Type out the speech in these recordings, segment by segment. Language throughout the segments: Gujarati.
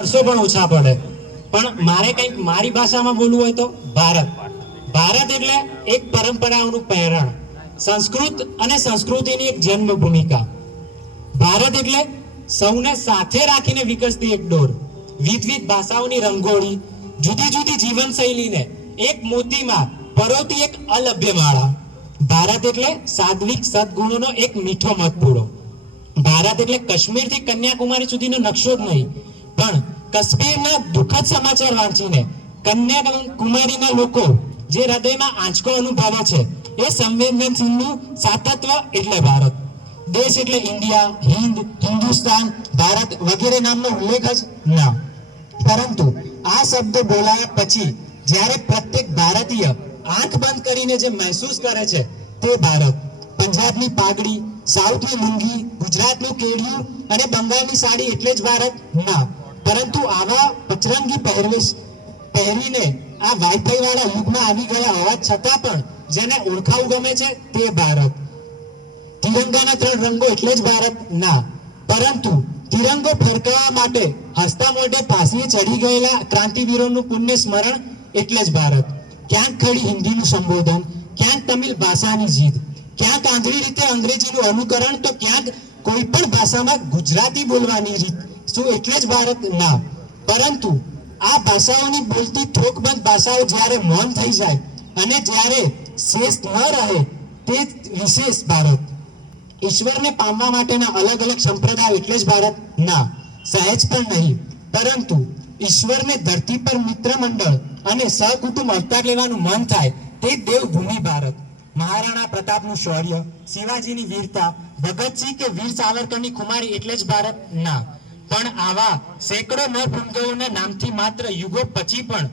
વર્ષો પણ ઓછા પડે, પણ મારે કંઈક મારી ભાષામાં બોલવું હોય તો ભારત. ભારત એટલે એક પરંપરાઓનું પહેરણ, સંસ્કૃત અને સંસ્કૃતિની એક જન્મ ભૂમિકા. ભારત એટલે સૌને સાથે રાખીને વિકસતી એક ડોર, વિવિધ ભાષાઓની રંગોળી, જુદી જુદી જીવનશૈલીને એક મોતીમાં પરોતી એક અલભ્ય માળા. ભારત એટલે સાત્વિક સદગુણોનો એક મીઠો મધપૂડો. ભારત એટલે કાશ્મીરથી કન્યાકુમારી સુધીનો નકશો જ નહીં, પણ કાશ્મીરના દુઃખદ સમાચાર વાંચીને કન્યાકુમારીના લોકો જે હૃદયમાં આંચકો અનુભવે છે, એ સંવેદનશીલનું સાતત્વ એટલે ભારત. દેશ એટલે ઇન્ડિયા, હિન્દ, હિન્દુસ્તાન, ભારત વગેરે નામનો ઉલ્લેખ જ ના, પરંતુ આ શબ્દ બોલાયા પછી જ્યારે પ્રત્યેક ભારતીય આંખ બંધ કરીને જે મહેસૂસ કરે છે તે ભારત. પંજાબની પાઘડી, સાઉથની લુંગી, ગુજરાતનું કેડિયું અને બંગાળની સાડી એટલે જ ભારત ના, પરંતુ આવા પચરંગી પહેરવેશ પહેરીને આ વાઈફાઈ વાળા યુગમાં આવી ગયા હોવા છતાં પણ જેને ઓળખાવું ગમે છે તે ભારત. તિરંગાના 3 રંગો એટલે જ ભારત ના, પરંતુ તિરંગો ફરકાવવા માટે હસતા મોઢે ફાંસીએ ચડી ગયેલા ક્રાંતિવીરોનું પુણ્ય સ્મરણ એટલે જ ભારત. ક્યાંક ખડી હિન્દીનું સંબોધન, ક્યાંક તમિલ ભાષાની જીદ, ક્યાંક આંધળી રીતે અંગ્રેજીનું અનુકરણ, તો ક્યાંક કોઈ પણ ભાષામાં ગુજરાતી બોલવાની રીત, શું એટલે જ ભારત ના. પરંતુ આ ભાષાઓની બોલતી થોકબંધ ભાષાઓ જ્યારે મૌન થઈ જાય અને જ્યારે શેષ ન રહે તે વિશેષ ભારત. ઈશ્વરને પામવા માટેના અલગ અલગ સંપ્રદાયો એટલે જ ભારત ના, સહેજ પણ નહીં. પરંતુ ઈશ્વરને ધરતી પર મિત્ર મંડળ અને સહકુટુંબ અવતાર લેવાનું મન થાય તે દેવભૂમિ ભારત. મહારાણા પ્રતાપનું શૌર્ય, શિવાજીની વીરતા, ભગતસિંહ કે વીર સાવરકરની ખુમારી એટલે જ ભારત ના. પણ આવા સેંકડો નરભૂંગોના નામથી માત્ર યુગો પછી પણ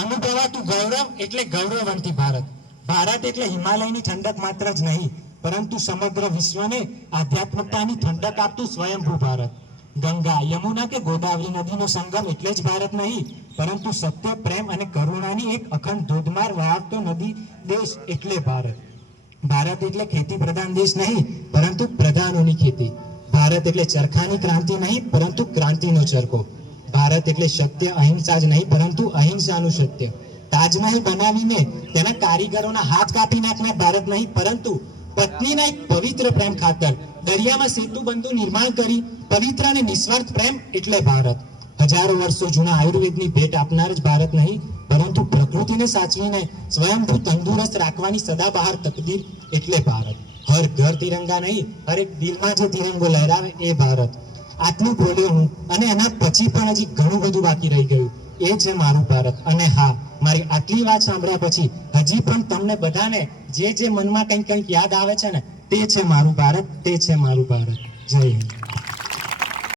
અનુભવાતું ગૌરવ એટલે ગૌરવવંતી ભારત. ભારત એટલે હિમાલયની ઠંડક માત્ર જ નહીં, પરંતુ સમગ્ર વિશ્વને આધ્યાત્મકતાની ઠંડક આપતું સ્વયંભૂ ભારત. ગંગા, યમુના કે ગોદાવરી નદીનો સંગમ એટલે જ ભારત નહીં, પરંતુ સત્ય, પ્રેમ અને કરુણાની એક અખંડ ધોધમાર વહાવતો નદી દેશ એટલે ભારત. ભારત એટલે ખેતી પ્રધાન દેશ નહીં, પરંતુ પ્રધાનોની ખેતી. ભારત એટલે ચરખાની ક્રાંતિ નહીં, પરંતુ ક્રાંતિનો ચરખો. ભારત એટલે સત્ય અહિંસા જ નહીં, પરંતુ અહિંસાનું સત્ય. તાજમહેલ બનાવીને તેના કારીગરોના હાથ કાપી નાખનાર ભારત નહીં, પરંતુ પત્નીના એક પવિત્ર પ્રેમ ખાતર દરિયામાં સેતુ બંધુ નિર્માણ કરી પવિત્ર અને નિસ્વાર્થ પ્રેમ એટલે ભારત. હજારો વર્ષો જૂના આયુર્વેદની ભેટ આપનાર જ ભારત નહીં, પરંતુ પ્રકૃતિને સાચવીને સ્વયંભૂ તંદુરસ્ત રાખવાની સદાબહાર તકદીર એટલે ભારત. હર ઘર તિરંગા નહીં, હરેક દિલમાં જે તિરંગો લહેરાવે એ ભારત. આટલું બોલ્યો હું, અને એના પછી પણ હજી ઘણું બધું બાકી રહી ગયું. એ છે મારું ભારત. અને હા, મારી આટલી વાત સાંભળ્યા પછી હજી પણ તમને બધાને જે મનમાં કંઈક યાદ આવે છે ને, તે છે મારું ભારત, તે છે મારું ભારત. જય હિન્દ.